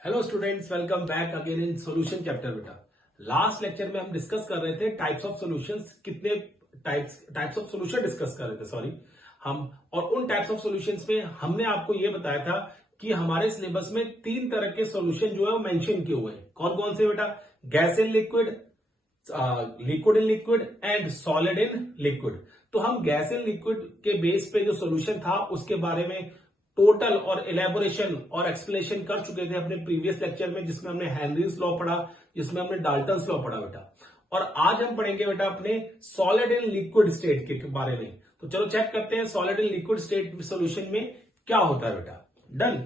Hello students, welcome back again in solution chapter. बेटा last lecture में हम discuss कर रहे थे टाइप्स ऑफ सॉल्यूशंस, कितने टाइप्स ऑफ सॉल्यूशन डिस्कस कर रहे थे सॉरी हम। और उन टाइप्स ऑफ सॉल्यूशंस में हमने आपको ये बताया था कि हमारे सिलेबस में तीन तरह के सॉल्यूशन जो है वो मेंशन किए हुए हैं। कौन कौन से बेटा? Gas in liquid, liquid in liquid and solid in liquid. तो हम गैस इन लिक्विड के बेस पे जो सॉल्यूशन था उसके बारे में टोटल और इलेबोरेशन और एक्सप्लेनेशन कर चुके थे अपने प्रीवियस लेक्चर में, जिसमें हमने हेनरीज लॉ पढ़ा, जिसमें हमने डाल्टन्स लॉ पढ़ा बेटा। और आज हम पढ़ेंगे बेटा अपने सॉलिड इन लिक्विड स्टेट के बारे में। तो चलो चेक करते हैं solid in liquid state solution में क्या होता है बेटा। डन।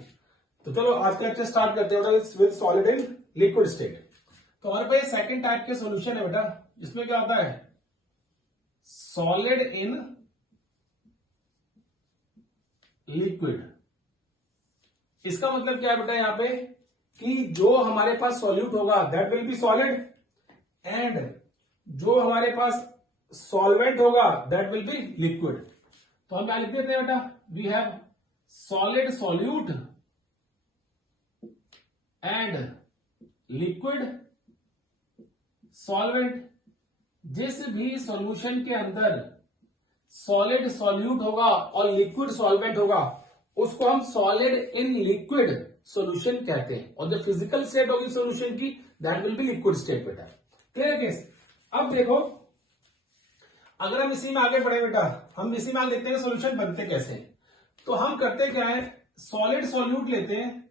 तो चलो आज का लेक्चर स्टार्ट करते हैं with solid in liquid state. तो हमारे पास सेकंड टाइप के सॉल्यूशन है बेटा, जिसमें क्या होता है सॉलिड इन लिक्विड। इसका मतलब क्या है बेटा यहां पे कि जो हमारे पास सॉल्यूट होगा that will be solid, and जो हमारे पास सॉल्वेंट होगा दैट विल बी लिक्विड। तो हम क्या लिख देते हैं बेटा, we have solid solute and liquid solvent. जिस भी सॉल्यूशन के अंदर सॉलिड सॉल्यूट होगा और लिक्विड सॉल्वेंट होगा उसको हम सॉलिड इन लिक्विड सॉल्यूशन कहते हैं, और जो फिजिकल स्टेट होगी सॉल्यूशन की that will be liquid state बेटा। Clear case. अब देखो अगर हम इसी में आगे बढ़े बेटा, हम इसी में आगे देखते हैं सॉल्यूशन बनते कैसे हैं। तो हम करते क्या है, सॉलिड सॉल्यूट लेते हैं,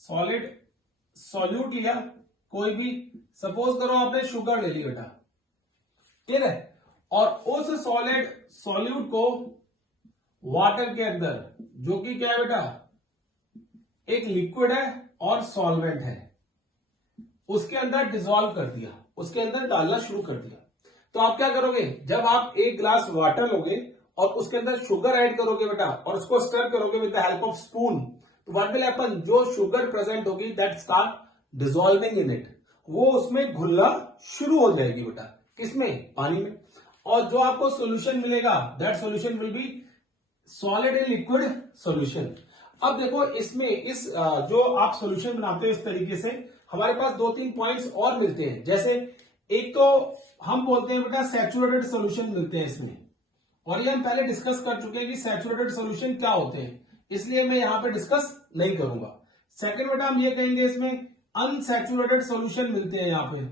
सॉलिड सॉल्यूट लिया कोई भी, सपोज करो आपने शुगर ले ली बेटा, ठीक है, और उस सॉलिड सॉल्यूट को वाटर के अंदर, जो कि क्या है बेटा एक लिक्विड है और सॉल्वेंट है, उसके अंदर डिसॉल्व कर दिया, उसके अंदर डालना शुरू कर दिया। तो आप क्या करोगे, जब आप एक ग्लास वाटर लोगे और उसके अंदर शुगर ऐड करोगे बेटा और उसको स्टर करोगे with the help of spoon, तो व्हाट विल हैपन, जो शुगर प्रेजेंट होगी that start dissolving in it, वो उसमें घुलना शुरू हो जाएगी बेटा। किसमें? पानी में। और जो आपको सोल्यूशन मिलेगा that solution will be solid in liquid solution. अब देखो इसमें जो आप सॉल्यूशन बनाते हो इस तरीके से हमारे पास दो तीन पॉइंट्स और मिलते हैं। जैसे एक तो हम बोलते हैं बेटा सैचुरेटेड सॉल्यूशन मिलते हैं इसमें, और ये हम पहले डिस्कस कर चुके हैं कि सैचुरेटेड सॉल्यूशन क्या होते हैं, इसलिए मैं यहां पे डिस्कस नहीं करूंगा। सेकंड बेटा हम ये कहेंगे इसमें अनसैचुरेटेड सॉल्यूशन मिलते हैं यहां पे।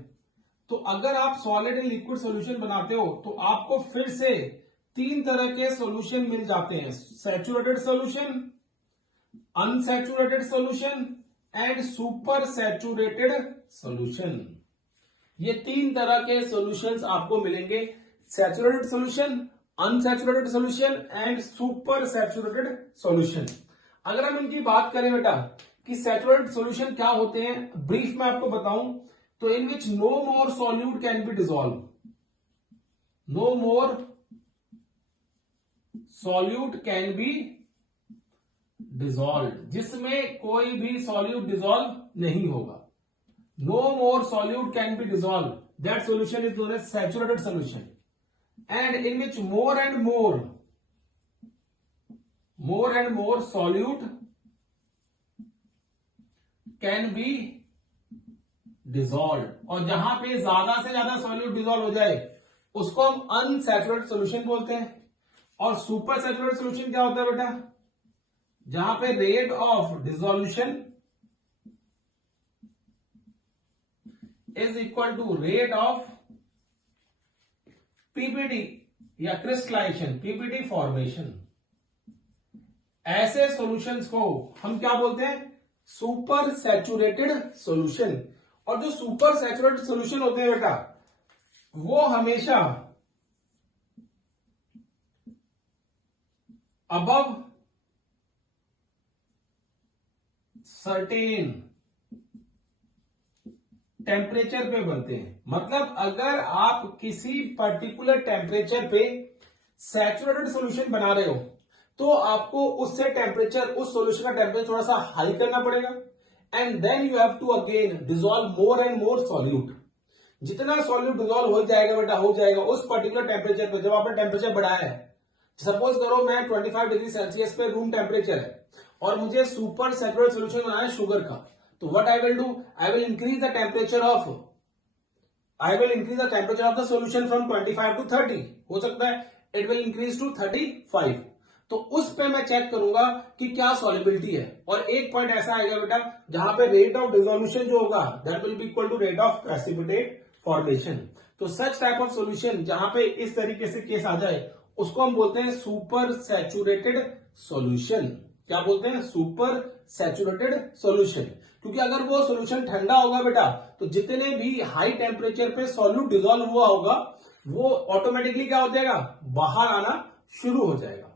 तो अगर आप सॉलिड इन लिक्विड सॉल्यूशन बनाते हो तो आपको फिर से तीन तरह के सॉल्यूशन मिल जाते हैं, saturated solution, unsaturated solution and super saturated solution. ये तीन तरह के सॉल्यूशंस आपको मिलेंगे, saturated solution, unsaturated solution and super saturated solution. अगर हम इनकी बात करें बेटा कि सैचुरेटेड सॉल्यूशन क्या होते हैं, ब्रीफ में आपको बताऊं तो in which no more solute can be dissolve, no more solute can be dissolve, जिसमें कोई भी सॉल्यूट डिसॉल्व नहीं होगा। No more solute can be dissolve, that solution is known as saturated solution. And in which more and more solute can be dissolve, और जहां पे ज्यादा से ज्यादा सॉल्यूट डिसॉल्व हो जाए उसको हम अनसैचुरेटेड सॉल्यूशन बोलते हैं। और सुपर सैचुरेटेड सॉल्यूशन क्या होता है बेटा, जहां पे rate of dissolution is equal to rate of PPT या क्रिस्टलाइजेशन, पीपीटी फॉर्मेशन। ऐसे सॉल्यूशंस को हम क्या बोलते हैं, सुपर सैचुरेटेड सॉल्यूशन। और जो सुपर सैचुरेटेड सॉल्यूशन होते हैं बेटा वो हमेशा अबव सर्टेन टेम्परेचर पे बनते हैं। मतलब अगर आप किसी पर्टिकुलर टेम्परेचर पे सैचुरेटेड सॉल्यूशन बना रहे हो तो आपको उससे टेम्परेचर, उस सॉल्यूशन का टेम्परेचर थोड़ा सा हाई करना पड़ेगा, and then you have to again dissolve more and more solute. जितना सॉल्यूट डिसॉल्व हो जाएगा बेटा हो जाएगा उस पर्टिकुलर टेम्परेचर पे। जब आपने टेम्परेचर बढ़ाया है, सपोज करो मैं 25 डिग्री सेल्सियस पे रूम टेम्परेचर है और मुझे सुपर सैचुरेटेड सोल्यूशन बनाना है शुगर का, तो what I will do, I will increase the temperature of the solution from 25 to 30, हो सकता है इट विल इंक्रीज टू 35, तो उस पे मैं चेक करूंगा कि क्या सॉलिबिलिटी है। और एक पॉइंट ऐसा आएगा बेटा जहां पे रेट ऑफ डिसोल्यूशन जो होगा that will be equal to rate of precipitate formation. तो सच टाइप ऑफ सॉल्यूशन जहां पे इस तरीके से केस आ जाए उसको हम बोलते हैं सुपर सैचुरेटेड सॉल्यूशन। क्या बोलते हैं, सुपर सैचुरेटेड सॉल्यूशन। क्योंकि अगर वो सॉल्यूशन ठंडा होगा बेटा तो जितने भी हाई टेम्परेचर पे सॉल्यूट डिसॉल्व हुआ होगा वो ऑटोमेटिकली क्या हो जाएगा, बाहर आना शुरू हो जाएगा।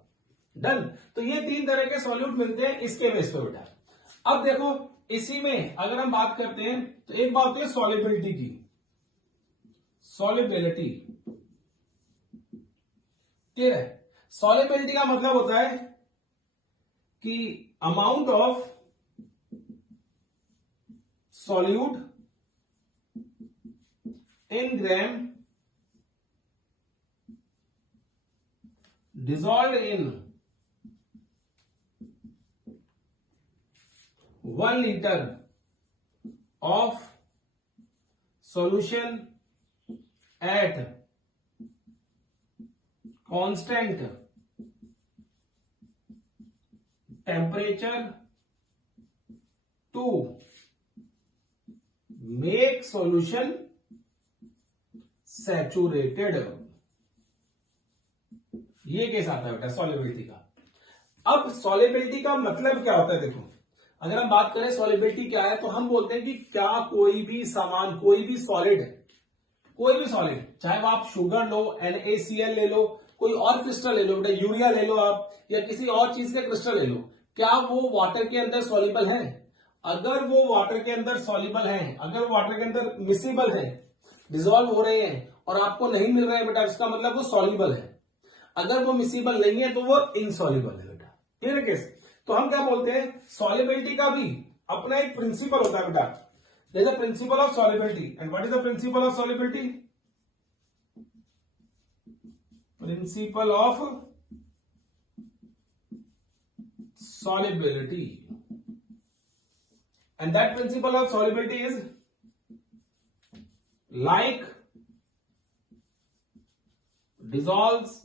डन। तो ये 3 तरह के सॉल्यूट मिलते हैं इसके बेस पे बेटा। अब देखो इसी में अगर हम बात करते हैं तो एक बात होती है सॉलिबिलिटी की, सॉलिबिलिटी, क्लियर है। सॉलिबिलिटी का मतलब होता है कि amount of solute in gram dissolved in 1 liter of solution at constant temperature to make solution saturated। ये केस आता है बेटा सॉलिबिलिटी का। अब सॉलिबिलिटी का मतलब क्या होता है, देखो अगर हम बात करें सॉलिबिलिटी क्या है तो हम बोलते हैं कि क्या कोई भी सामान, कोई भी सॉलिड चाहे वो आप शुगर लो, NaCl ले लो, कोई और क्रिस्टल ले लो बेटा, यूरिया ले लो आप, या किसी और चीज का क्रिस्टल ले लो, क्या वो वाटर के अंदर सॉल्युबल है? अगर वो वाटर के अंदर सॉल्युबल है, अगर वाटर के अंदर मिसिबल है, डिसॉल्व हो रहे हैं और आपको नहीं मिल रहे हैं बेटा, इसका मतलब वो सॉल्युबल है। अगर वो मिसिबल नहीं है तो वो इनसॉल्युबल है बेटा, क्लियर है केस। तो हम क्या बोलते हैं, सॉलिबिलिटी का भी अपना एक प्रिंसिपल होता है बेटा, there is a principle of solubility. And what is the principle of solubility? Principle of solubility, and that principle of solubility is like dissolves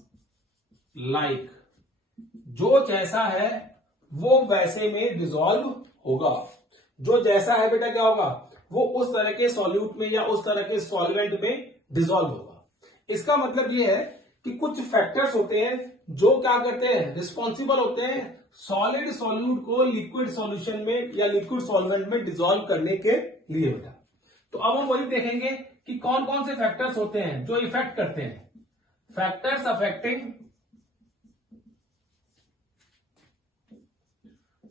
like, जो जैसा है वो वैसे में डिसॉल्व होगा। जो जैसा है बेटा क्या होगा, वो उस तरह के सॉल्यूट में या उस तरह के सॉल्वेंट में डिसॉल्व होगा। इसका मतलब ये है कि कुछ फैक्टर्स होते हैं जो क्या करते हैं, रिस्पॉन्सिबल होते हैं सॉलिड सॉल्यूट को लिक्विड सॉल्यूशन में या लिक्विड सॉल्वेंट में डिसॉल्व करने के लिए बेटा। तो अब हम वही देखेंगे कि कौन कौन से फैक्टर्स होते हैं जो इफेक्ट करते हैं। Factors affecting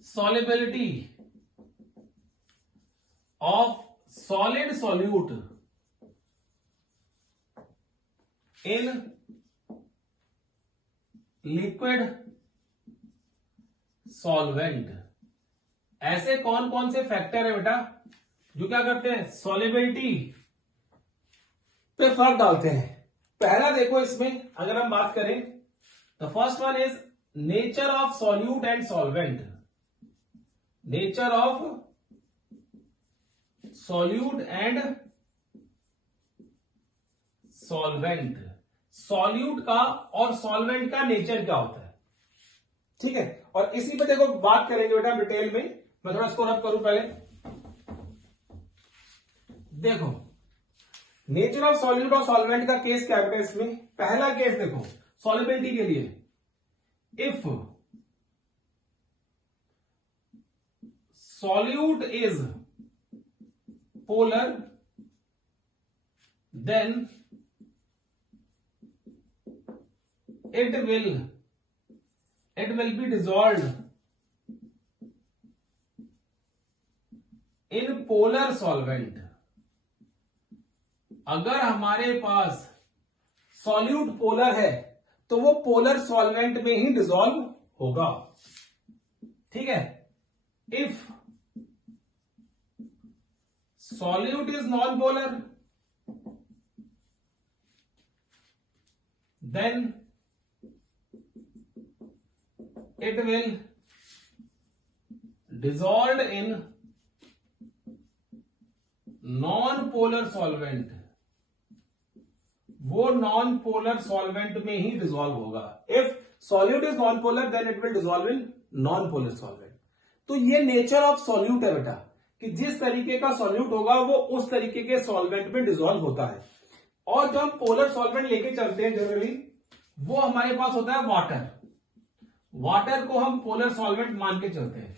solubility of solid solute in liquid solvent। ऐसे कौन कौन से फैक्टर है बेटा जो क्या करते हैं, सॉलिबिलिटी पे फर्क डालते हैं। पहला देखो इसमें अगर हम बात करें, the first one is nature of solute and solvent. Nature of solute and solvent. Solute का और सॉल्वेंट का नेचर क्या होता है, ठीक है। और इसी पे देखो बात करेंगे बेटा डिटेल में। मैं थोड़ा इसको रब करूं पहले। देखो नेचर ऑफ सॉल्यूट और सॉल्वेंट का केस क्या है इसमें। पहला केस देखो सॉल्युबिलिटी के लिए, if solute is polar then it will be dissolved in polar solvent। अगर हमारे पास सॉल्यूट पोलर है तो वो पोलर सॉल्वेंट में ही डिसॉल्व होगा, ठीक है। If solute is non-polar then it will dissolved in non polar solvent, वो नॉन पोलर सॉल्वेंट में ही डिसॉल्व होगा. If solute is non polar then it will dissolve in non polar solvent. तो ये नेचर ऑफ सॉल्यूट है बेटा, कि जिस तरीके का सॉल्यूट होगा वो उस तरीके के सॉल्वेंट में डिसॉल्व होता है. और जो हम पोलर सॉल्वेंट लेके चलते हैं जनरली, वो हमारे पास होता है वाटर. वाटर को हम पोलर सॉल्वेंट मान के चलते हैं.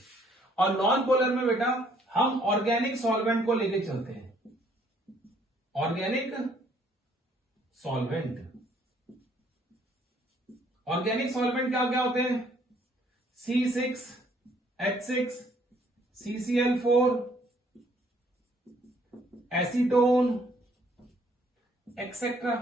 और नॉन पोलर में बेटा हम ऑर्गेनिक सॉल्वेंट को लेके चलते हैं. ऑर्गेनिक सॉल्वेंट, ऑर्गेनिक सॉल्वेंट क्या क्या होते हैं? C6H6, CCl4, acetone etcetera,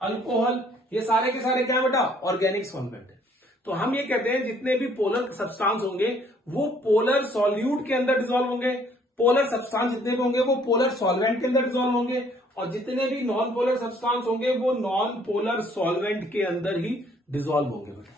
alcohol. ये सारे के सारे क्या है बेटा? ऑर्गेनिक सॉल्वेंट है. तो हम ये कहते हैं जितने भी पोलर सब्सटेंस होंगे वो पोलर सॉल्यूट के अंदर डिसॉल्व होंगे. पोलर सब्सटेंस जितने भी होंगे वो पोलर सॉल्वेंट के अंदर डिसॉल्व होंगे. और जितने भी नॉन पोलर सब्सटेंस होंगे वो नॉन पोलर सॉल्वेंट के अंदर ही डिसॉल्व होंगे बेटा.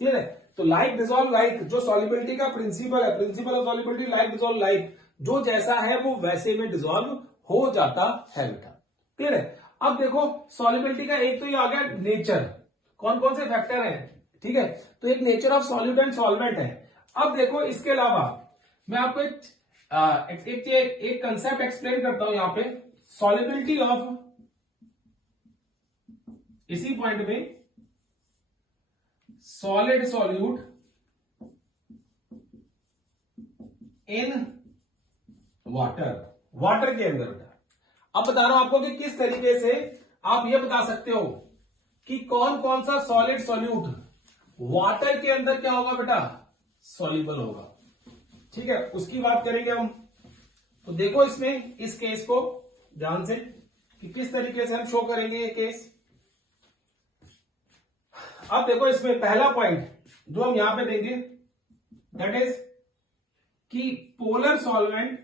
क्लियर है? तो लाइक डिसॉल्व लाइक, जो सॉल्युबिलिटी का प्रिंसिपल है, principle of solubility like dissolve like, जो जैसा है वो वैसे में डिसॉल्व हो जाता है बेटा. क्लियर है? अब देखो सॉल्युबिलिटी का एक तो ये आ गया नेचर, कौन कौन से फैक्टर हैं. ठीक है, तो एक nature of solute and solvent है. अब देखो इसके अलावा मैं आपको एक कंसेप्ट एक्सप्लेन करता हूं यहां पे. सॉल्युबिलिटी ऑफ, इसी पॉइंट में solid solute in water, water के अंदर बेटा. अब बता रहा हूं आपको कि किस तरीके से आप ये बता सकते हो कि कौन कौन सा सॉलिड सॉल्यूट वाटर के अंदर क्या होगा बेटा? सॉल्युबल होगा. ठीक है, उसकी बात करेंगे हम. तो देखो इसमें इस केस को ध्यान से कि किस तरीके से हम शो करेंगे ये केस. अब देखो इसमें पहला पॉइंट जो हम यहां पे देंगे दैट इज कि polar solvent,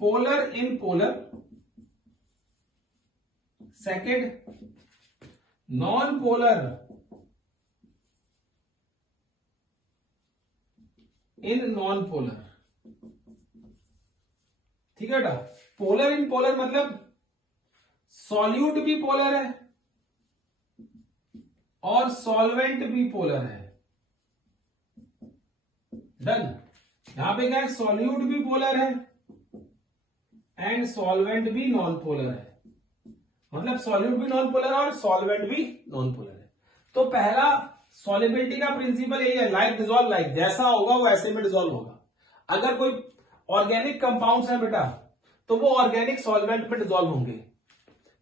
polar in polar. Second, non polar in non polar. ठीक है बेटा, पोलर इन पोलर मतलब सॉल्यूट भी पोलर है और सॉल्वेंट भी पोलर है. डन. यहां पे क्या है? सॉल्यूट भी पोलर है एंड सॉल्वेंट भी नॉन पोलर है. मतलब सॉल्यूट भी नॉन पोलर और सॉल्वेंट भी नॉन पोलर है. तो पहला सॉल्युबिलिटी का प्रिंसिपल यही है, लाइक डिसॉल्व लाइक, जैसा होगा वो ऐसे में डिसॉल्व होगा. अगर कोई ऑर्गेनिक कंपाउंड्स है बेटा तो वो ऑर्गेनिक सॉल्वेंट में डिसॉल्व होंगे.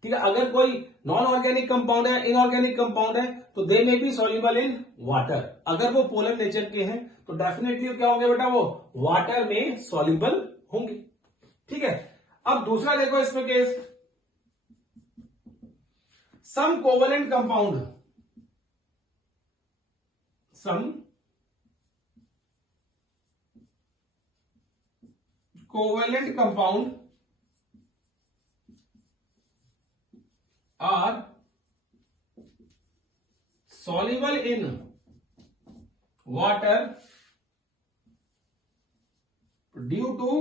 ठीक है, अगर कोई नॉन ऑर्गेनिक कंपाउंड है, इनऑर्गेनिक कंपाउंड है, तो they may be soluble in water. अगर वो पोलर नेचर के हैं तो डेफिनेटली क्या होंगे बेटा? वो वाटर में सॉल्युबल होंगे. ठीक है, अब दूसरा देखो इसमें case, some covalent compound, some covalent compound are soluble in water due to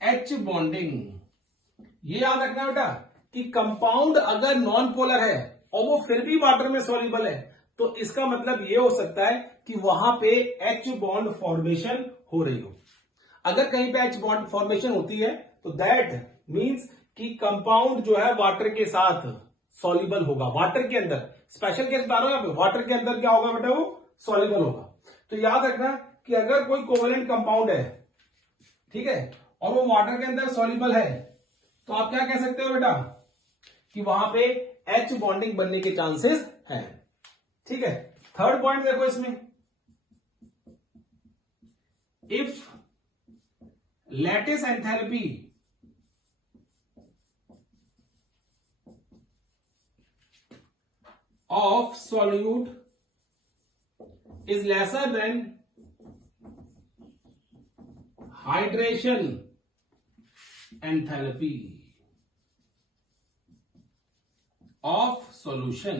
H bonding. ये याद रखना बेटा कि कंपाउंड अगर नॉन पोलर है और वो फिर भी वाटर में सॉल्युबल है तो इसका मतलब ये हो सकता है कि वहां पे H बॉन्ड फॉर्मेशन हो रही हो. अगर कहीं पे H बॉन्ड फॉर्मेशन होती है तो दैट मीन्स कि कंपाउंड जो है वाटर के साथ सॉल्युबल होगा. वाटर के अंदर, स्पेशल केस बता रहा हूं यहां पे, वाटर के अंदर क्या होगा बेटा? वो सॉल्युबल होगा. तो याद रखना कि अगर कोई कोवेलेंट कंपाउंड है, ठीक है, और वो वाटर के अंदर सॉल्युबल है, तो आप क्या कह सकते हो बेटा? कि वहां पे H बॉन्डिंग बनने के चांसेस हैं. ठीक है, थर्ड पॉइंट देखो इसमें, if lattice enthalpy of solute is lesser than hydration enthalpy of solution.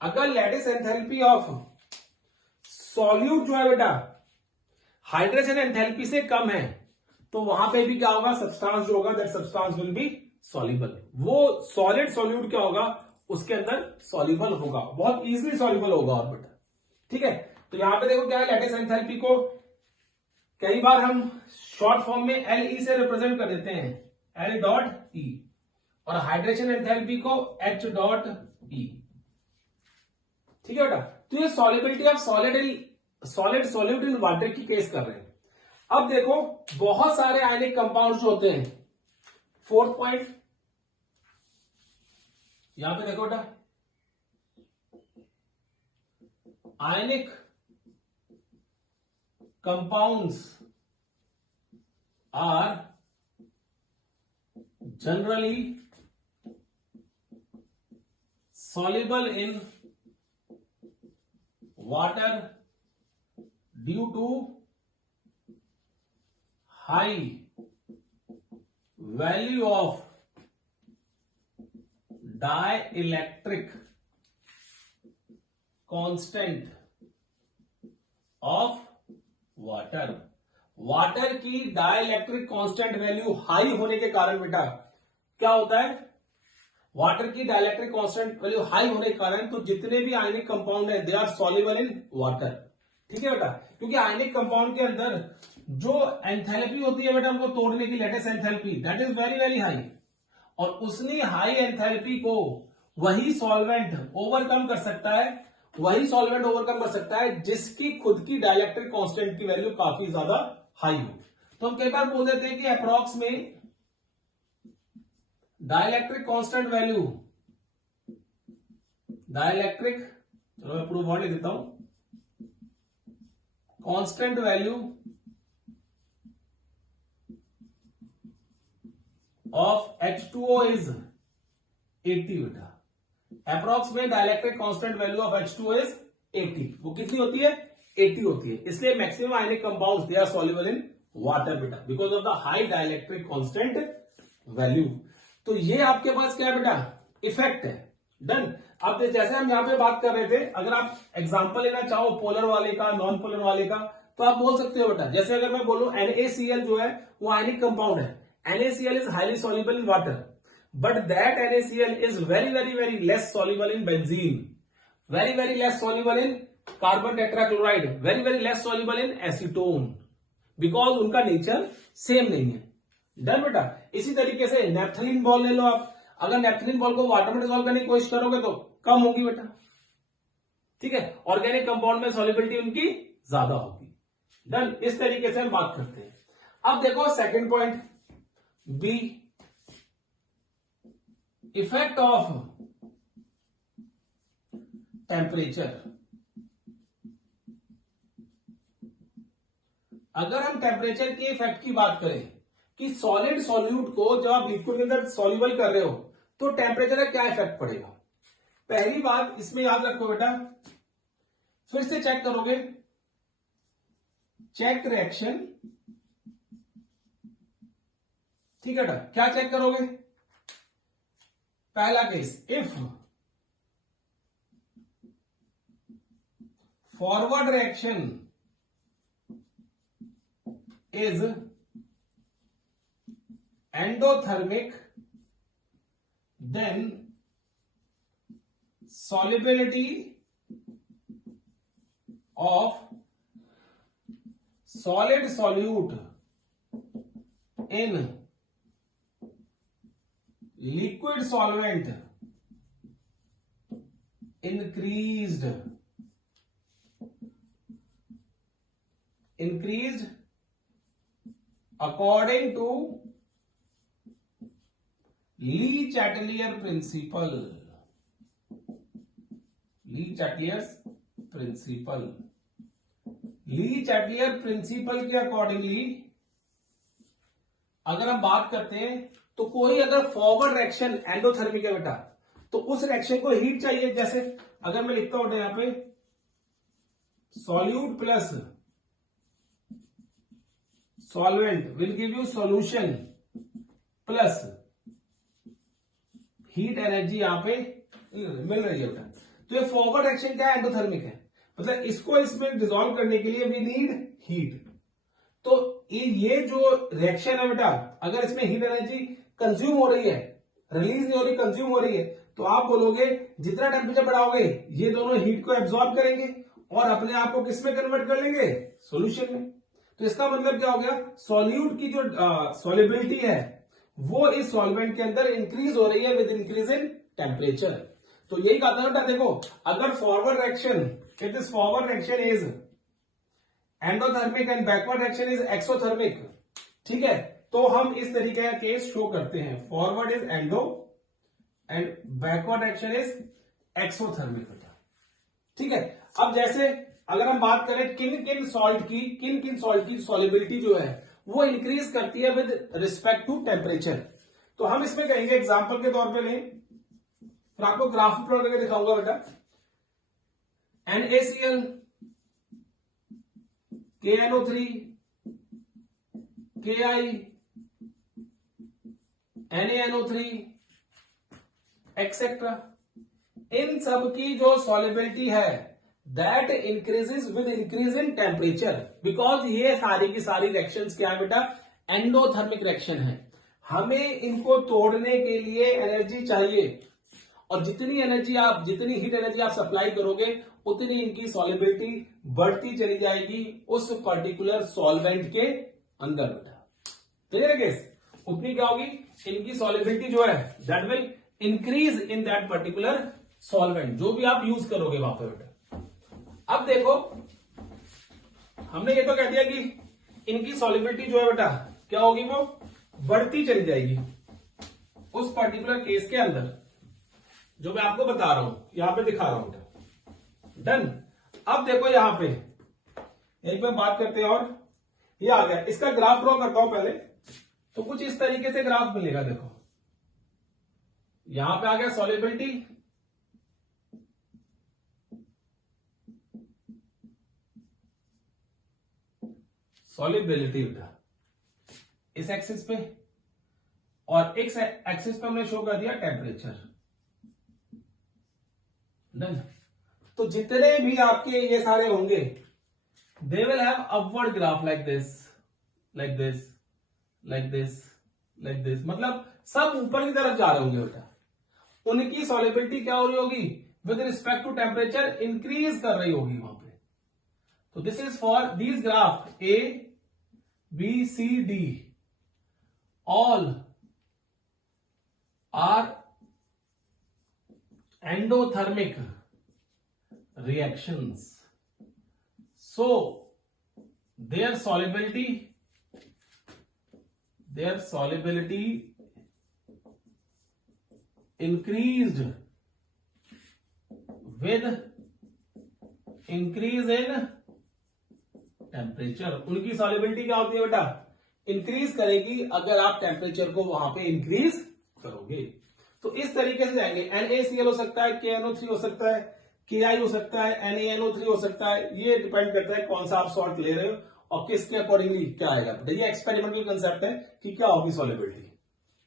अगर लैटिस एंथैल्पी ऑफ सॉल्यूट जो है बेटा हाइड्रेशन एंथैल्पी से कम है तो वहां पे भी क्या होगा, सब्सटेंस जो होगा that substance will be soluble. वो सॉलिड सॉल्यूट क्या होगा, उसके अंदर सॉल्युबल होगा, बहुत इजीली सॉल्युबल होगा ऑर्बिट। ठीक है, तो यहां पे देखो क्या है, लैटिस एंथैल्पी को कई बार हम शॉर्ट फॉर्म में एल ई से रिप्रेजेंट कर देते हैं, एल डॉट ई, और हाइड्रेशन एंथैल्पी को एच डॉट ई। ठीक है बेटा, तो ये solubility of solid solute in water की केस कर रहे हैं। अब देखो बहुत सारे आयनिक कंपाउंड होते हैं, फोर्थ पॉइंट यहां पे देखो बेटा, ionic compounds are generally soluble in water due to high value of dielectric constant of water। Water की डाइलेक्ट्रिक कांस्टेंट वैल्यू हाई होने के कारण बेटा क्या होता है, वाटर की डाइलेक्ट्रिक कांस्टेंट वैल्यू हाई होने के कारण तो जितने भी आयनिक कंपाउंड है they are soluble in water. ठीक है बेटा, क्योंकि आयनिक कंपाउंड के अंदर जो एंथैल्पी होती है बेटा हमको तोड़ने की, latest enthalpy that is very very high, और उतनी हाई एंथैल्पी को वही सॉल्वेंट ओवरकम कर सकता है, वही सॉल्वेंट ओवरकम कर सकता है जिसकी खुद की डाइलेक्ट्रिक कांस्टेंट की वैल्यू काफी ज्यादा हाई हो। तो हम कई बार बोल देते हैं कि अप्रॉक्स में डाइलेक्ट्रिक कांस्टेंट वैल्यू, डाइलेक्ट्रिक, चलो मैं पूरा वर्ड लिख देता हूं, constant value of H2O is 80 बेटा। अप्रॉक्स में dielectric constant value of H2O is 80। वो कितनी होती है, 80 होती है। इसलिए maximum ionic compounds they are soluble in water बेटा because of the high dielectric constant value. तो ये आपके पास क्या है बेटा, इफेक्ट है। डन। अब जैसे हम यहां पे बात कर रहे थे, अगर आप एग्जांपल लेना चाहो पोलर वाले का, नॉन पोलर वाले का, तो आप बोल सकते हो बेटा, जैसे अगर मैं बोलूं NaCl जो है वो आयनिक कंपाउंड है, NaCl is highly soluble in water, but that NaCl is very very very less soluble in benzene, very very less soluble in carbon tetrachloride, very very less soluble in acetone, because उनका nature same नहीं है। Done बेटा। इसी तरीके से naphthalene ball ले लो आप, अगर नेफ्थलीन बॉल को वाटर में डिसॉल्व करने की कोशिश करोगे तो कम होगी बेटा। ठीक है, ऑर्गेनिक कंपाउंड में सॉल्युबिलिटी उनकी ज्यादा होगी। डन। इस तरीके से हम बात करते हैं। अब देखो second point B, effect of temperature. अगर हम टेम्परेचर के इफेक्ट की बात करें कि सॉलिड सॉल्यूट को जब आप लिक्विड के अंदर सॉल्युबल कर रहे हो तो टेम्परेचर का क्या इफेक्ट पड़ेगा। पहली बात इसमें याद रखो बेटा, फिर से चेक करोगे, चेक रिएक्शन। ठीक है बेटा, क्या चेक करोगे, पहला case, if forward reaction is endothermic, then solubility of solid solute in liquid solvent increased according to Le Chatelier principle. Le Chatelier principle के अकॉर्डिंगली अगर हम बात करते हैं तो कोई अगर फॉरवर्ड रिएक्शन एंडोथर्मिक है बेटा तो उस रिएक्शन को हीट चाहिए। जैसे अगर मैं लिखता हूं यहां पे solute plus solvent will give you solution plus heat energy यहां पे मिल रही है बेटा। तो ये फॉरवर्ड रिएक्शन क्या है, एंडोथर्मिक है, मतलब इसको इसमें डिसॉल्व करने के लिए वी नीड हीट। तो ये जो रिएक्शन है बेटा, अगर इसमें हीट एनर्जी कंज्यूम हो रही है, रिलीज नहीं हो रही, कंज्यूम हो रही है, तो आप बोलोगे जितना टेम्परेचर बढ़ाओगे ये दोनों हीट को एब्जॉर्ब करेंगे और अपने आप को किस में कन्वर्ट कर लेंगे, सॉल्यूशन में। तो इसका मतलब क्या हो गया, सॉल्यूट की जो सॉल्युबिलिटी है वो इस सॉल्वेंट के अंदर इंक्रीज हो रही है विद इंक्रीज इन टेम्परेचर। तो यही कहा था बेटा, देखो अगर forward reaction, it is forward reaction is endothermic and backward reaction is exothermic, ठीक है, तो हम इस तरीके का केस शो करते हैं, forward is endo and backward reaction is exothermic बेटा, ठीक है। अब जैसे अगर हम बात करें किन किन सॉल्ट की सॉल्युबिलिटी जो है वो इंक्रीज करती है विद रिस्पेक्ट टू टेम्परेचर, तो हम इसमें कहेंगे एग्जांपल के तौर पे लें, फिर आपको ग्राफ प्लॉट करके दिखाऊंगा बेटा। NaCl, KNO3, Ki, NaNO3 etcetera, इन सब की जो सॉल्युबिलिटी है that increases with increase in temperature, because ये सारी की सारी रिएक्शंस क्या है बेटा, एंडोथर्मिक रिएक्शन है। हमें इनको तोड़ने के लिए एनर्जी चाहिए और जितनी हीट एनर्जी आप सप्लाई करोगे उतनी इनकी सॉल्युबिलिटी बढ़ती चली जाएगी उस पर्टिकुलर सॉल्वेंट के अंदर बेटा, क्लियर है केस, उतनी क्या होगी इनकी सॉल्युबिलिटी जो है that will increase in that particular solvent जो भी आप यूज करोगे वहां पर बेटा। अब देखो हमने ये तो कह दिया कि इनकी सॉल्युबिलिटी जो है बेटा क्या होगी, वो बढ़ती चली जाएगी उस पर्टिकुलर केस के अंदर, जो मैं आपको बता रहा हूं, यहां पे दिखा रहा हूं बेटा, डन। अब देखो यहां पे एक बार बात करते हैं, और ये आ गया, इसका ग्राफ ड्रॉ करता हूं पहले, तो कुछ इस तरीके से ग्राफ मिलेगा। देखो यहां पे आ गया सॉल्युबिलिटी, सॉल्युबिलिटी बेटा इस एक्सिस पे, और एक एक्सिस पे हमने शो कर दिया टेम्परेचर, डन। तो जितने भी आपके ये सारे होंगे they will have upward graph like this, like this, like this, like this, मतलब सब ऊपर की तरफ जा रहे होंगे बेटा। उनकी सॉल्युबिलिटी क्या हो रही होगी, with respect to temperature increase कर रही होगी वहां पे। तो this is for these graph A B C D, all are endothermic reactions, so their solubility increased with increase in temperature। उनकी solubility क्या होती है बेटा, इंक्रीज करेगी अगर आप टेम्परेचर को वहां पे इंक्रीज करोगे। तो इस तरीके से जाएंगे, NaCl हो सकता है, KNO3 हो सकता है, Ki हो सकता है, NaNO3 हो सकता है, ये डिपेंड करता है कौन सा आप सॉल्ट ले रहे हो और किसके अकॉर्डिंगली क्या आएगा। ये एक्सपेरिमेंटल कंसेप्ट है कि क्या होगी सॉल्युबिलिटी,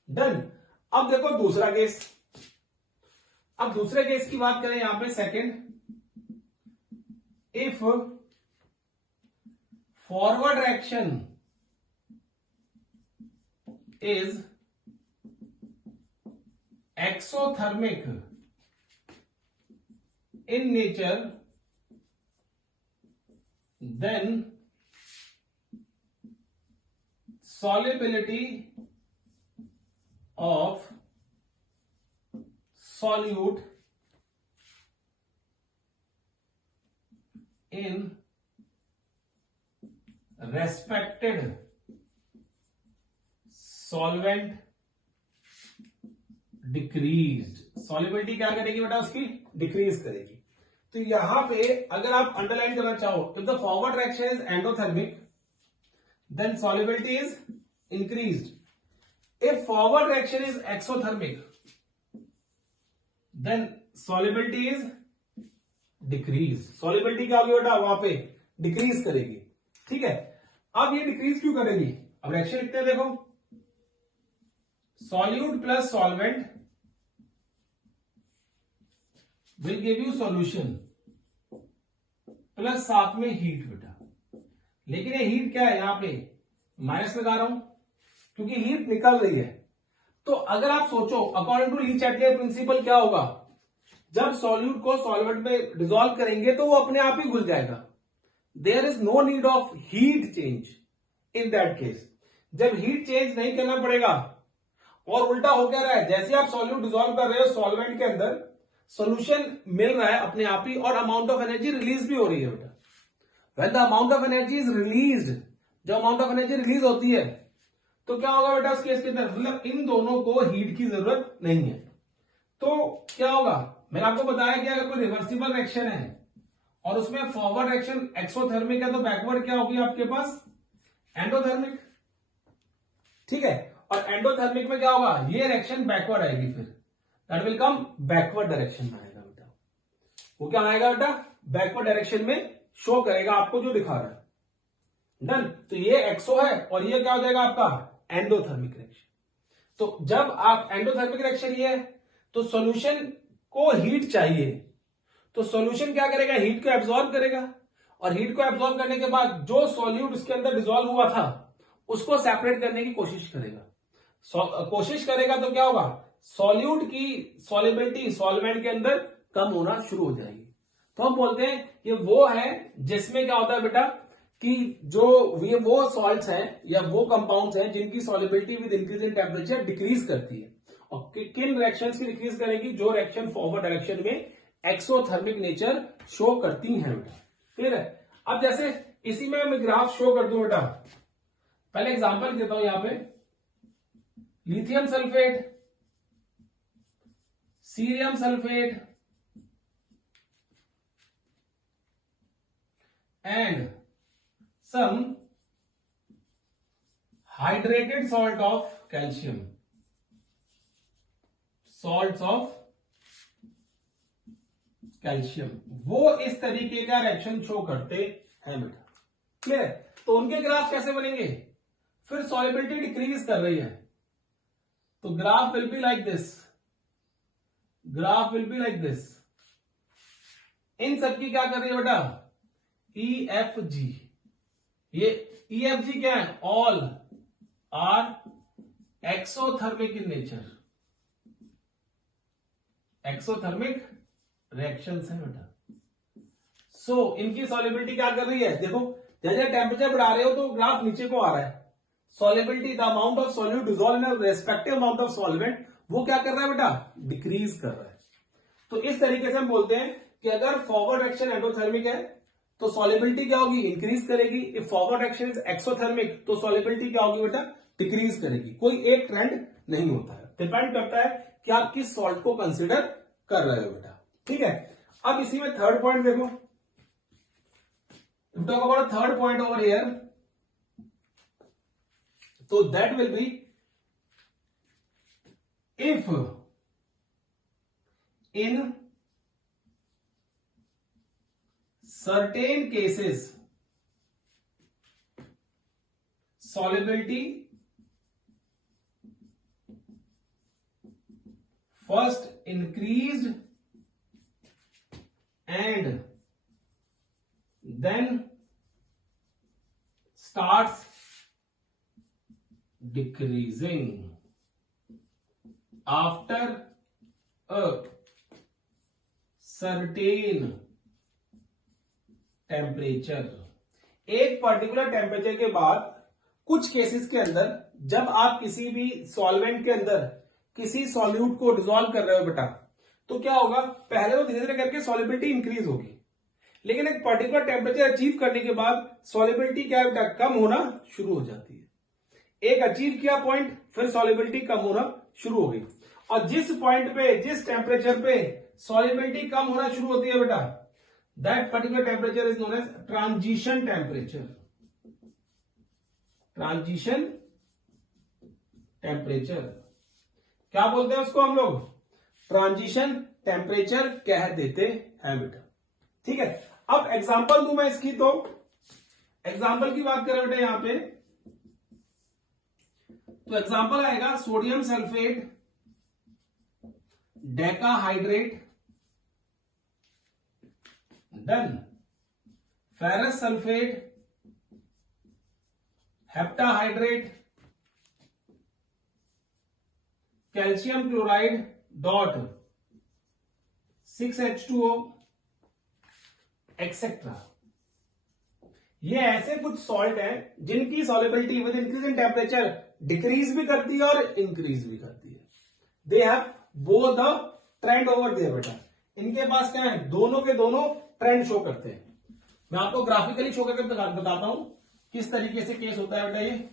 डन। अब देखो दूसरा केस, अब दूसरे केस की बात करें यहां पे second, if forward reaction is exothermic in nature, then solubility of solute in respected solvent decrease, solubility क्या करेगी बेटा उसकी, डिक्रीज करेगी। तो यहां पे अगर आप अंडरलाइन करना चाहो, if the forward reaction is endothermic then solubility is increased, if forward reaction is exothermic then solubility is decrease. Solubility क्या होगी बेटा वहां पे, डिक्रीज करेगी, ठीक है। अब ये डिक्रीज क्यों करेगी, अब रिएक्शन लिखते हैं, देखो solute plus solvent will give you solution plus साथ में हीट बेटा, लेकिन ये हीट क्या है, यहां पे माइनस लगा रहा हूं क्योंकि हीट निकल रही है। तो अगर आप सोचो according to Le Chatelier principle क्या होगा, जब सॉल्यूट को सॉल्वेंट में डिसॉल्व करेंगे तो वो अपने आप ही घुल जाएगा। There is no need of heat change in that case. जब हीट चेंज नहीं करना पड़ेगा और उल्टा हो क्या रहा है, जैसे आप सॉल्यूट डिसॉल्व कर रहे हो सॉल्वेंट के अंदर, सॉल्यूशन मिल रहा है अपने आप ही और अमाउंट ऑफ एनर्जी रिलीज भी हो रही है बेटा। When the amount of energy is released, जब अमाउंट ऑफ एनर्जी रिलीज होती है तो क्या होगा बेटा उस केस के अंदर, मतलब इन दोनों को हीट की जरूरत नहीं है। तो क्या होगा, मैंने आपको बताया कि अगर कोई रिवर्सिबल रिएक्शन है और उसमें फॉरवर्ड रिएक्शन एक्सोथर्मिक है तो बैकवर्ड क्या होगी आपके पास, एंडोथर्मिक। ठीक है, और एंडोथर्मिक में क्या होगा, ये रिएक्शन बैकवर्ड आएगी, फिर that will come backward direction में आएगा बेटा। वो क्या आएगा बेटा, बैकवर्ड डायरेक्शन में शो करेगा आपको जो दिखा रहा है। डन। तो ये एक्सो है और ये क्या हो जाएगा आपका एंडोथर्मिक रिएक्शन। तो जब आप एंडोथर्मिक रिएक्शन ये है तो सॉल्यूशन को हीट चाहिए, तो सॉल्यूशन क्या करेगा, हीट को एब्सॉर्ब करेगा और हीट को एब्सॉर्ब करने के बाद जो सॉल्यूट उसके अंदर डिसॉल्व हुआ था उसको सेपरेट करने की कोशिश करेगा। कोशिश करेगा तो क्या होगा, सॉल्यूट की सॉल्युबिलिटी सॉल्वेंट के अंदर कम होना शुरू हो जाएगी। तो हम बोलते हैं ये वो है जिसमें क्या होता है बेटा कि जो ये वो सॉल्ट्स हैं या वो कंपाउंड्स हैं जिनकी solubility with increase in temperature decrease करती है। और किन रिएक्शंस की डिक्रीज करेगी, जो रिएक्शन फॉरवर्ड डायरेक्शन में एक्सोथर्मिक नेचर शो करती हैं बेटा। क्लियर है। अब जैसे इसी में मैं ग्राफ शो कर दूं बेटा, पहले एग्जांपल देता हूं यहां पे, lithium sulphate, cerium sulphate and some hydrated salt of calcium, salts of calcium, वो इस तरीके का रिएक्शन शो करते हैं बेटा। क्लियर। तो उनके ग्राफ कैसे बनेंगे, फिर सॉल्युबिलिटी डिक्रीज कर रही है तो graph will be like this, graph will be like this. इन सबकी क्या कर रही है बेटा, ई एफ जी। ये EFG क्या है, all are exothermic in nature, exothermic reactions हैं बेटा। सो इनकी सॉल्युबिलिटी क्या कर रही है, देखो जैसे टेम्परेचर बढ़ा रहे हो तो ग्राफ नीचे को आ रहा है। Solubility, the amount of solute dissolve in respective amount of solvent, वो क्या कर रहा है बेटा, डिक्रीज कर रहा है। तो इस तरीके से हम बोलते हैं कि अगर फॉरवर्ड रिएक्शन एंडोथर्मिक है तो सॉल्युबिलिटी क्या होगी, इंक्रीज करेगी। If forward reaction is exothermic तो सॉल्युबिलिटी क्या होगी बेटा, डिक्रीज करेगी। कोई एक ट्रेंड नहीं होता है, डिपेंड करता है कि आप किस सॉल्ट को कंसीडर कर रहे हो बेटा। ठीक है। अब इसी में थर्ड पॉइंट देखो, talk about third point over here, तो that will be if in certain cases solubility first increased and then starts decreasing after a certain temperature. एक पर्टिकुलर टेम्परेचर के बाद कुछ केसेस के अंदर जब आप किसी भी सॉल्वेंट के अंदर किसी सॉल्यूट को डिसॉल्व कर रहे हो बेटा, तो क्या होगा, पहले तो धीरे धीरे करके सॉल्युबिलिटी इंक्रीज होगी, लेकिन एक पर्टिकुलर टेम्परेचर अचीव करने के बाद सॉल्युबिलिटी क्या है बेटा, कम होना शुरू हो जाती है। एक अचीव किया पॉइंट, फिर सॉल्युबिलिटी कम होना शुरू हो गई, और जिस पॉइंट पे, जिस टेम्परेचर पे सॉल्युबिलिटी कम होना शुरू होती है बेटा, that particular temperature is known as transition temperature, transition temperature क्या बोलते हैं उसको हम लोग, ट्रांजिशन टेम्परेचर कह देते हैं बेटा। ठीक है। अब एग्जांपल दूं मैं इसकी, तो एग्जांपल की बात करें बेटा यहां पे, तो एग्जांपल आएगा sodium sulphate, decahydrate, done, ferrous sulphate, heptahydrate calcium chloride dot 6H2O etcetera. ये ऐसे कुछ सॉल्ट हैं जिनकी solubility with increase in temperature decrease भी करती है और इंक्रीज भी करती है। They have both the trend over there बेटा। इनके पास क्या है, दोनों के दोनों ट्रेंड शो करते हैं। मैं आपको ग्राफिकली शो करके बताता हूं किस तरीके से केस होता है बेटा ये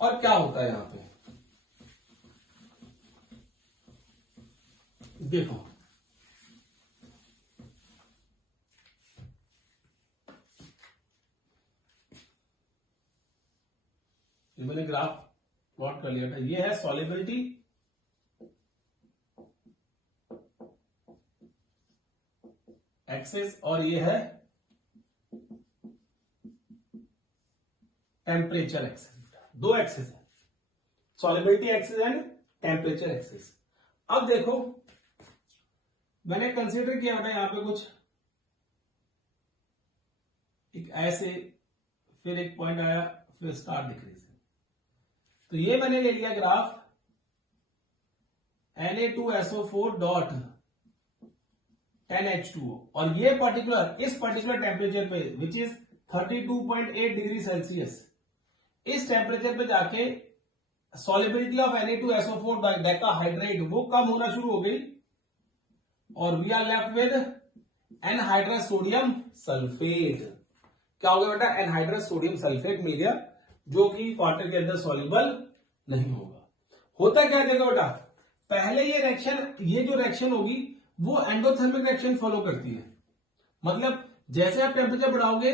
और क्या होता है यहां पे। देखो ये मैंने ग्राफ प्लॉट कर लिया था। ये है सॉल्युबिलिटी एक्सिस और ये है टेम्परेचर एक्सिस। दो एक्सिस है, solubility axis and temperature axis. अब देखो मैंने कंसीडर किया था यहां पे कुछ एक ऐसे, फिर एक पॉइंट आया, फिर स्टार डिक्रीज। तो ये मैंने ले लिया ग्राफ Na2SO4 डॉट 10H2O और ये इस पर्टिकुलर टेम्परेचर पे विच इज 32.8 डिग्री सेल्सियस, इस टेम्परेचर पे जाके सॉल्युबिलिटी ऑफ Na2SO4 डेकाहाइड्रेट वो कम होना शुरू हो गई और we are left with anhydrous sodium sulphate. क्या हो गया बेटा, एनहाइड्रस सोडियम सल्फेट मिल गया जो कि वाटर के अंदर सॉल्युबल नहीं होगा। होता क्या है देखो बेटा, पहले ये जो रिएक्शन होगी वो एंडोथर्मिक रिएक्शन फॉलो करती है। मतलब जैसे आप टेम्परेचर बढ़ाओगे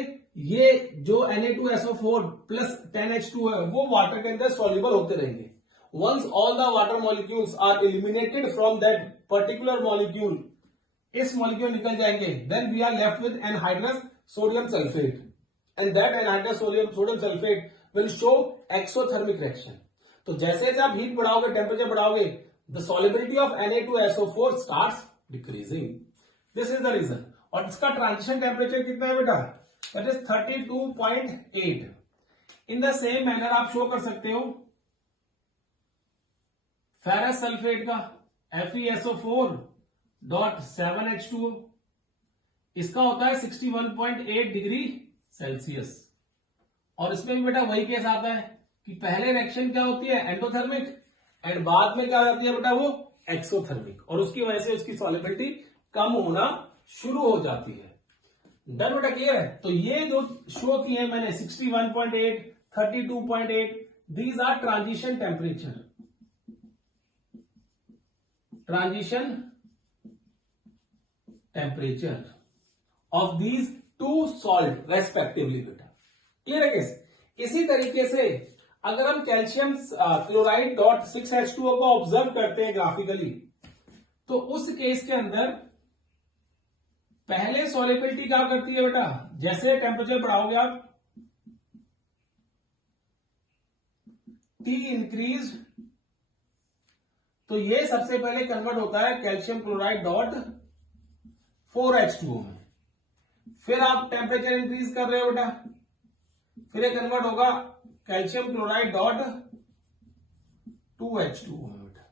ये जो Na2SO4 प्लस 10H2 है वो वाटर के अंदर सॉल्युबल होते रहेंगे। Once all the water molecules are eliminated from that particular molecule, इस मॉलिक्यूल निकल जाएंगे, then we are left with anhydrous sodium sulphate and that anhydrous sodium sulphate will show exothermic reaction. तो जैसे जैसे आप हीट बढ़ाओगे, टेम्परेचर बढ़ाओगे, the solubility of Na2SO4 starts decreasing. This is the reason. और इसका ट्रांजिशन टेम्परेचर कितना है बेटा, that is 32.8। In the same manner आप शो कर सकते हो फेरस सल्फेट का FeSO4 डॉट 7H2O, इसका होता है 61.8 डिग्री सेल्सियस। और इसमें भी बेटा वही केस आता है कि पहले रिएक्शन क्या होती है, एंडोथर्मिक, एंड बाद में क्या हो जाती है बेटा वो एक्सोथर्मिक, और उसकी वजह से उसकी सॉल्युबिलिटी कम होना शुरू हो जाती है। डन बेटा, क्लियर है। तो ये जो शो किए हैं मैंने 61.8, 32.8, these are transition temperature, of these two salt respectively बेटा। क्लियर है केस। इसी तरीके से अगर हम कैल्शियम क्लोराइड डॉट 6H2O को ऑब्जर्व करते हैं ग्राफिकली, तो उस केस के अंदर पहले सॉल्युबिलिटी क्या करती है बेटा, जैसे टेम्परेचर बढ़ाओगे आप T इंक्रीज, तो ये सबसे पहले कन्वर्ट होता है कैल्शियम क्लोराइड डॉट 4H2O में। फिर आप टेम्परेचर इंक्रीज कर रहे हो बेटा, फिर ये कन्वर्ट होगा कैल्शियम क्लोराइड डॉट 2H2O में बेटा।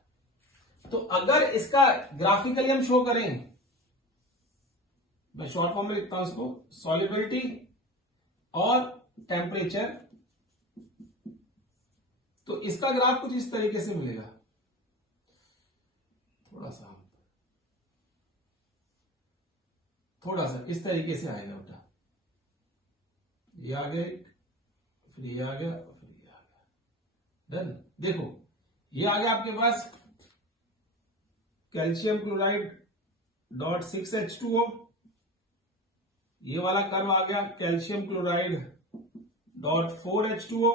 तो अगर इसका ग्राफिकली हम शो करें, मैं शॉर्ट फॉर्म में लिखता हूं इसको, सॉल्युबिलिटी और टेम्परेचर, तो इसका ग्राफ कुछ इस तरीके से मिलेगा। थोड़ा सा इस तरीके से आएगा बेटा, ये आ गया, फिर ये आ गया, फिर ये आ गया। डन। देखो ये आ गया आपके पास कैल्शियम क्लोराइड डॉट 6H2O, ये वाला कर्व आ गया कैल्शियम क्लोराइड डॉट 4H2O,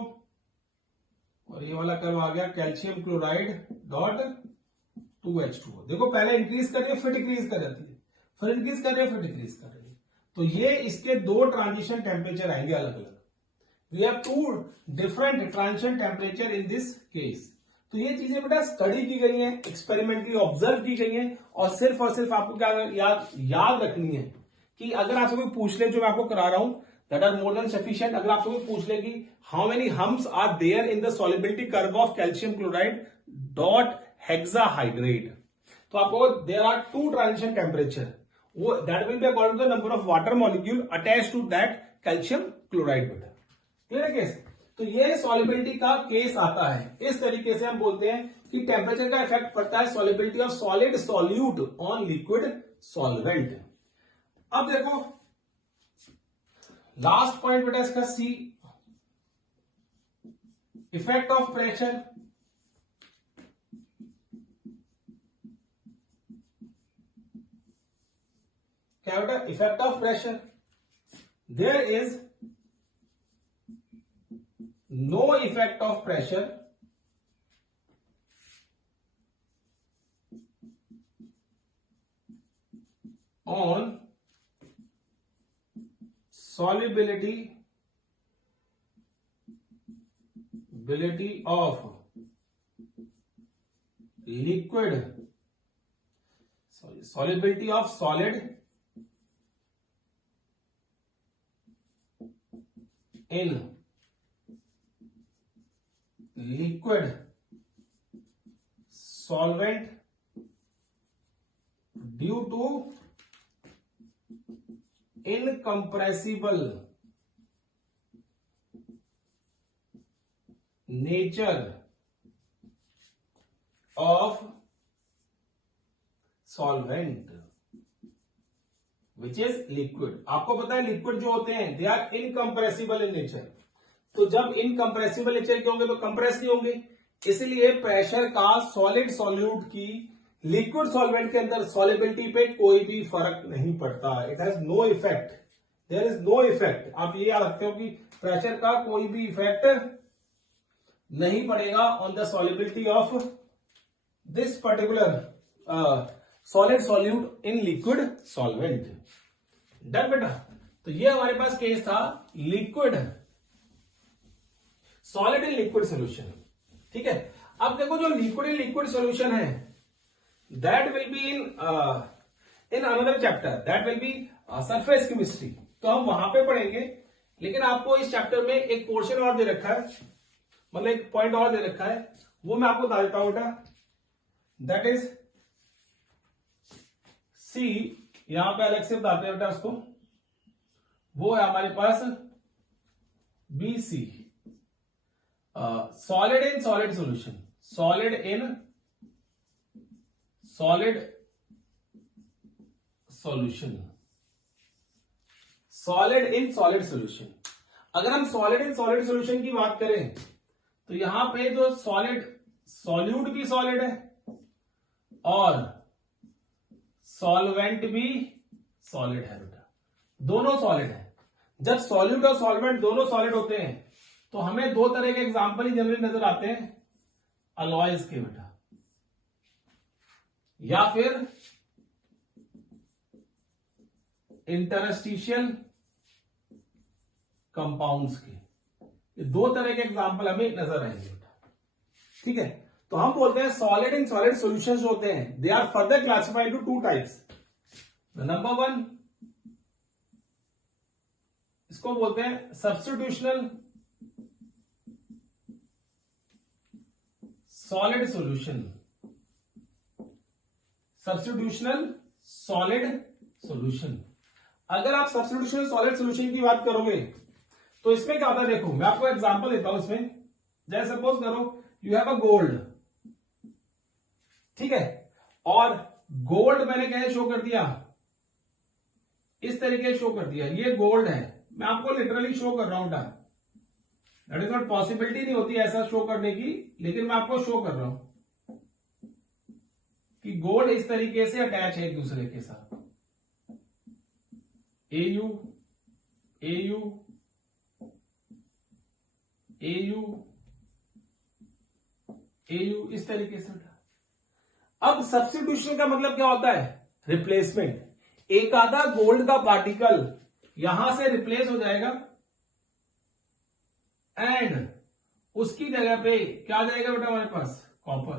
और ये वाला कर्व आ गया कैल्शियम क्लोराइड डॉट 2H2O। देखो पहले इंक्रीज कर रही है, फिर डिक्रीज कर जाती है, फिर इंक्रीज कर रही है, फिर डिक्रीज कर रही है। तो ये इसके दो ट्रांजिशन टेम्परेचर आएंगे अलग अलग। We have two different transition temperature in this case. तो ये चीजें बेटा स्टडी की गई हैं, एक्सपेरिमेंटली ऑब्जर्व की गई हैं, और सिर्फ आपको क्या याद रखनी है कि अगर आपसे कोई पूछ ले जो मैं आपको करा रहा हूं, that are more than sufficient. अगर आपको कोई पूछ ले कि how many humps are there in the solubility curve of calcium chloride dot hexahydrate, तो आपको देयर आर 2 ट्रांजिशन टेम्परेचर, वो that will be according to the number of water molecule attach to that calcium chloride बेटा। Clear है case? तो ये solubility का case आता है। इस तरीके से हम बोलते हैं कि टेम्परेचर का इफेक्ट पड़ता है solubility of solid solute on liquid solvent. अब देखो लास्ट पॉइंट बेटा इसका सी, इफेक्ट ऑफ प्रेशर। क्या बेटा? Effect of pressure. There is no effect of pressure on solubility of liquid, solubility of solid in liquid solvent due to incompressible nature of solvent which is liquid। आपको पता है liquid जो होते हैं they are incompressible in nature, तो जब incompressible nature के होंगे तो कंप्रेस नहीं होंगे, इसलिए प्रेशर का सॉलिड सॉल्यूट की लिक्विड सॉल्वेंट के अंदर सॉलिबिलिटी पे कोई भी फर्क नहीं पड़ता। It has no effect, there is no effect. आप ये याद रखते हो कि प्रेशर का कोई भी इफेक्ट नहीं पड़ेगा on the solubility of this particular solid solute in liquid solvent. Done बेटा? तो ये हमारे पास केस था liquid solid in liquid solution. ठीक है, अब देखो जो लिक्विड इन लिक्विड सोल्यूशन है that will be in another chapter, that will B surface chemistry, तो हम वहां पे पढ़ेंगे। लेकिन आपको इस चैप्टर में एक पोर्शन और दे रखा है, मतलब एक पॉइंट और दे रखा है, वो मैं आपको बता देता हूं बेटा। दैट इज सी, यहां पे अलग से बताते हैं बेटा उसको, वो है हमारे पास B C, solid in solid solution, solid in solid solution, solid in solid solution. अगर हम सॉलिड इन सॉलिड सॉल्यूशन की बात करें तो यहां पे जो सॉलिड सॉल्यूट भी सॉलिड है और सॉल्वेंट भी सॉलिड है बेटा, दोनों सॉलिड है। जब सॉल्यूट और सॉल्वेंट दोनों सॉलिड होते हैं तो हमें दो तरह के एग्जांपल ही जनरली नजर आते हैं, अलॉयज के बेटा, या फिर इंटरस्टिशियल कंपाउंड्स के। ये दो तरह के एग्जांपल हमें नजर आएंगे बेटा। ठीक है, तो हम बोलते हैं सॉलिड इन सॉलिड सॉल्यूशंस होते हैं, they are further classified to 2 types. Number 1 इसको बोलते हैं substitutional solid solution, substitutional solid solution. अगर आप सब्स्टिट्यूशनल सॉलिड सॉल्यूशन की बात करोगे तो इसमें क्या होता है, देखो मैं आपको एग्जांपल देता हूं इसमें। जैसे सपोज करो यू हैव अ गोल्ड, ठीक है, और गोल्ड मैंने कैसे शो कर दिया, इस तरीके से शो कर दिया, ये गोल्ड है, मैं आपको लिटरली शो कर रहा हूं, दैट इज नॉट पॉसिबिलिटी नहीं होती ऐसा शो करने की, लेकिन मैं आपको शो कर रहा हूं कि गोल्ड इस तरीके से अटैच है एक दूसरे के साथ, AU AU AU AU इस तरीके से। अब सब्स्टिट्यूशन का मतलब क्या होता है, रिप्लेसमेंट। एक आधा गोल्ड का पार्टिकल यहां से रिप्लेस हो जाएगा एंड उसकी जगह पे क्या जाएगा बेटा हमारे पास, कॉपर।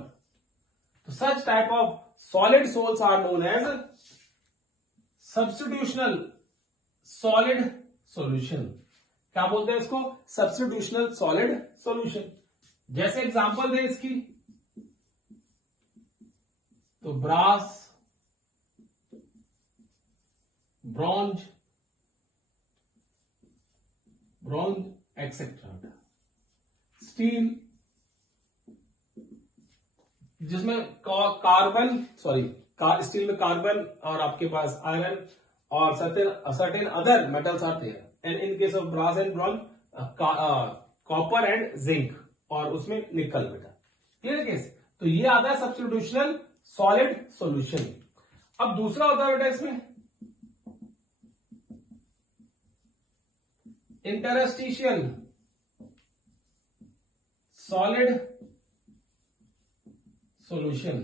तो such type of solid sols are known as substitutional solid solution. क्या बोलते हैं इसको? Substitutional solid solution. जैसे एग्जांपल दे इसकी, तो ब्रास, ब्रॉन्ज एक्सेट्रा। स्टील, जिसमें कार्बन स्टील में कार्बन और आपके पास आयरन और certain other metals are there, and in case of brass and bronze copper and zinc, और उसमें निकल बेटा। Clear case? तो ये आता है सब्स्टिट्यूशनल सॉलिड सॉल्यूशन। अब दूसरा होता है बेटा इसमें interstitial solid solution.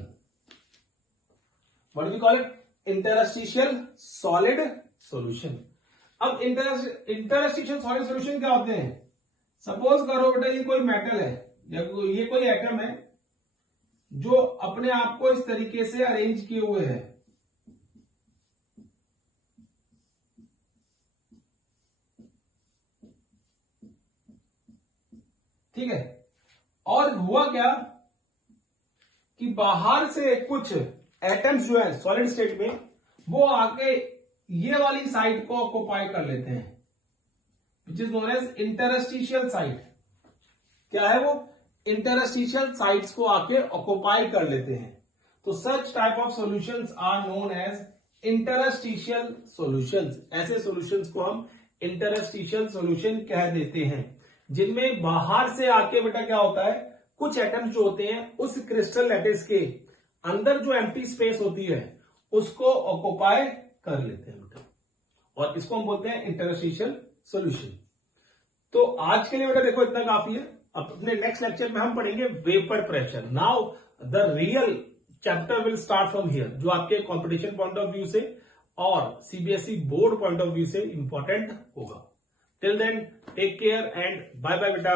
What do we call it? Interstitial solid solution. अब इंटरस्टिशियल सॉलिड सॉल्यूशन क्या होते हैं? सपोज करो बेटा ये कोई मेटल है या ये कोई एटम है जो अपने आप को इस तरीके से अरेंज किए हुए है, ठीक है। और हुआ क्या कि बाहर से कुछ एटम्स जो है सॉलिड स्टेट में, वो आके ये वाली साइड को ऑक्युपाई कर लेते हैं, which is known as interstitial site. क्या है वो? इंटरस्टिशियल साइट्स को आके ऑक्युपाई कर लेते हैं। तो such type of solutions are known as interstitial solutions. ऐसे सॉल्यूशंस को हम इंटरस्टिशियल सॉल्यूशन कह देते हैं, जिनमें बाहर से आके बेटा क्या होता है, कुछ एटम्स जो होते हैं उस क्रिस्टल लैटिस के अंदर जो एम्प्टी स्पेस होती है उसको ऑक्युपाई कर लेते हैं बेटा, और इसको हम बोलते हैं इंटरस्टिशियल सॉल्यूशन। तो आज के लिए बेटा देखो इतना काफी है। अब अपने नेक्स्ट लेक्चर में हम पढ़ेंगे vapour pressure. Now the real chapter will start from here, जो आपके कंपटीशन पॉइंट ऑफ व्यू से और CBSE board point of view से इंपॉर्टेंट होगा। Till then take care and bye bye बेटा।